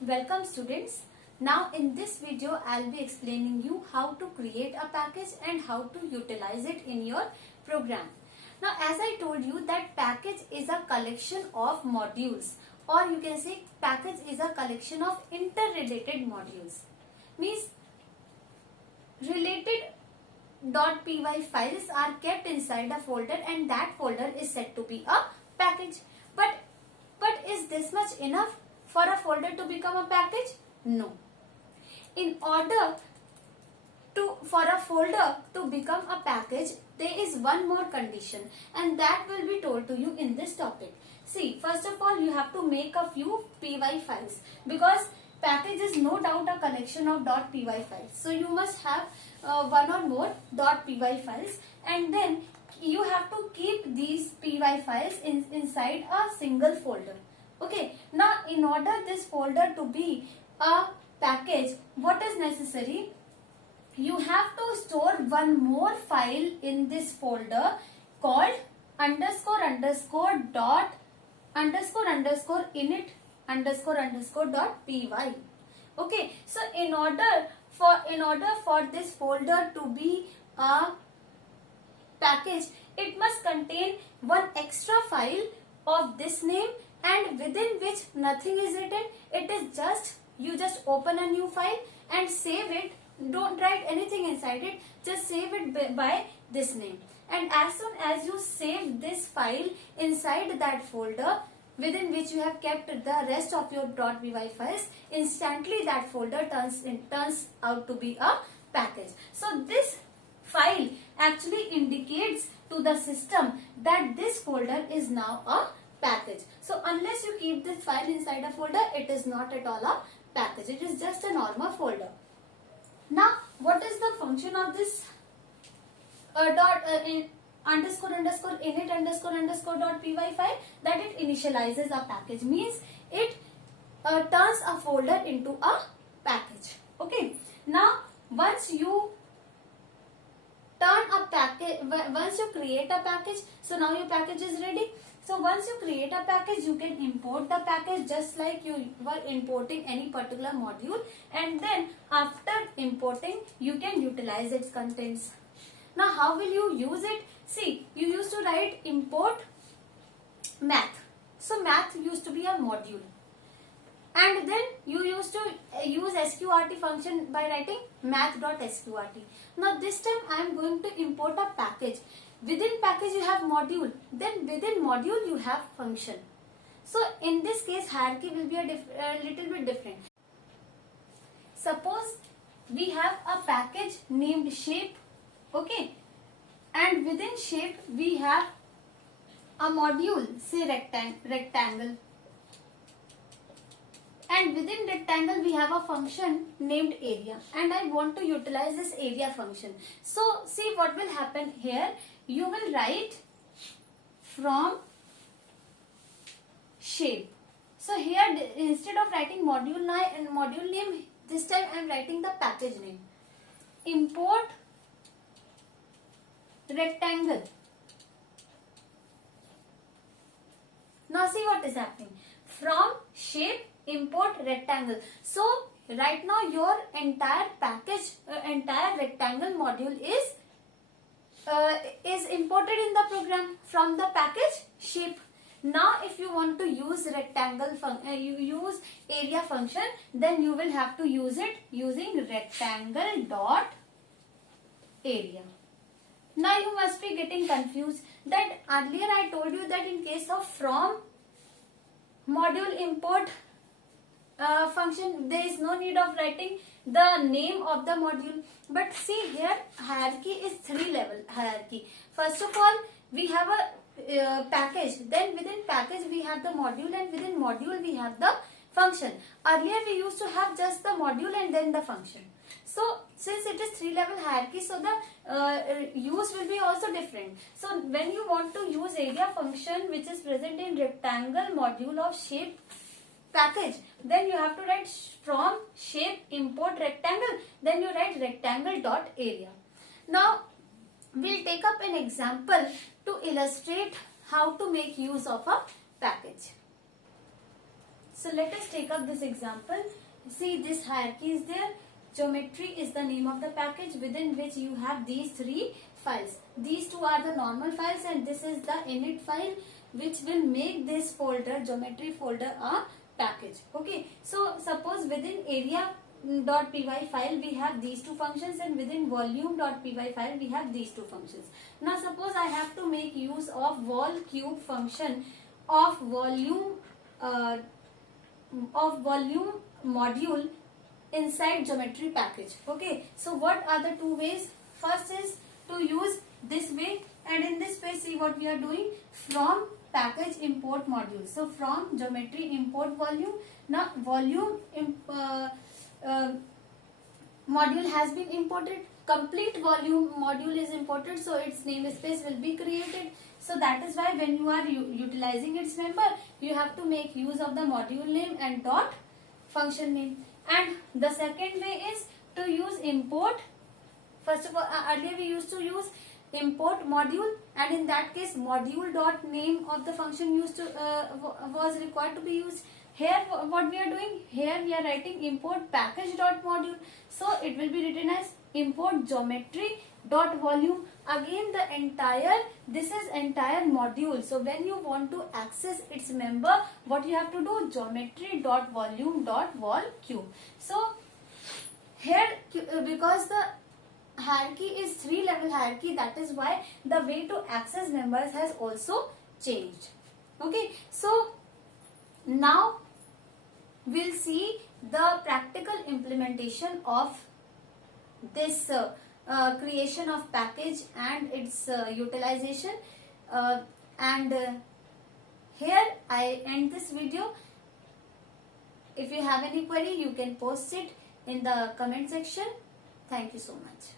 Welcome students. Now in this video I'll be explaining you how to create a package and how to utilize it in your program. Now as I told you that package is a collection of modules, or you can say package is a collection of interrelated modules. Means related .py files are kept inside a folder and that folder is said to be a package. But is this much enough for a folder to become a package? No. In order for a folder to become a package, there is one more condition and that will be told to you in this topic. See, first of all you have to make a few py files, because package is no doubt a collection of .py files. So you must have one or more .py files, and then you have to keep these py files inside a single folder. Okay, now in order this folder to be a package, what is necessary? You have to store one more file in this folder called __init__dot_py. Okay, so in order for this folder to be a package, it must contain one extra file of this name, and within which nothing is written. It is just, you just open a new file and save it. Don't write anything inside it, just save it by this name. And as soon as you save this file inside that folder within which you have kept the rest of your .py files, instantly that folder turns out to be a package. So this file actually indicates to the system that this folder is now a package. So unless you keep this file inside a folder, it is not at all a package. It is just a normal folder. Now what is the function of this __init__.py file? That it initializes a package, means it turns a folder into a package. Okay, now once you create a package, so now your package is ready. So once you create a package, you can import the package just like you were importing any particular module, and then after importing you can utilize its contents. Now how will you use it? See, you used to write import math. So math used to be a module, and then you used to use sqrt function by writing math.sqrt. Now this time I am going to import a package. Within package you have module, then within module you have function. So in this case hierarchy will be a little bit different. Suppose we have a package named shape, okay, and within shape we have a module, say rectangle, and within rectangle we have a function named area, and I want to utilize this area function. So see what will happen here. You will write from shape. So here instead of writing module name, this time I am writing the package name. Import rectangle. Now see what is happening. From shape import rectangle. So right now your entire package, entire rectangle module is imported in the program from the package shape. Now if you want to use rectangle use area function, then you will have to use it using rectangle dot area. Now you must be getting confused that earlier I told you that in case of from module import function, there is no need of writing the name of the module. But see here hierarchy is 3-level hierarchy. First of all we have a package, then within package we have the module, and within module we have the function. Earlier we used to have just the module and then the function. So since it is 3-level hierarchy, so the use will be also different. So when you want to use area function which is present in rectangle module of shape package, then you have to write from shape import rectangle, then you write rectangle dot area. Now we'll take up an example to illustrate how to make use of a package. So let us take up this example. See, this hierarchy is there. Geometry is the name of the package within which you have these three files. These two are the normal files and this is the init file which will make this folder, geometry folder, a package. Okay. So suppose within area.py file we have these two functions and within volume.py file we have these two functions. Now suppose I have to make use of vol cube function of volume module inside geometry package. Okay, so what are the two ways? First is to use this way, and in this way see what we are doing, from package import module. So from geometry import volume. Now volume module has been imported, complete volume module is imported, so its namespace will be created. So that is why when you are utilizing its member, you have to make use of the module name and dot function name. And the second way is to use import. First of all, earlier we used to use import module, and in that case module dot name of the function used to was required to be used. Here what we are doing, here we are writing import package dot module, so it will be written as import geometry dot volume. Again the entire, this is entire module. So when you want to access its member, what you have to do, geometry dot volume dot vol cube. So here because the hierarchy is 3-level hierarchy, that is why the way to access members has also changed. Okay, so now we'll see the practical implementation of this creation of package and its utilization, and here I end this video. If you have any query, you can post it in the comment section. Thank you so much.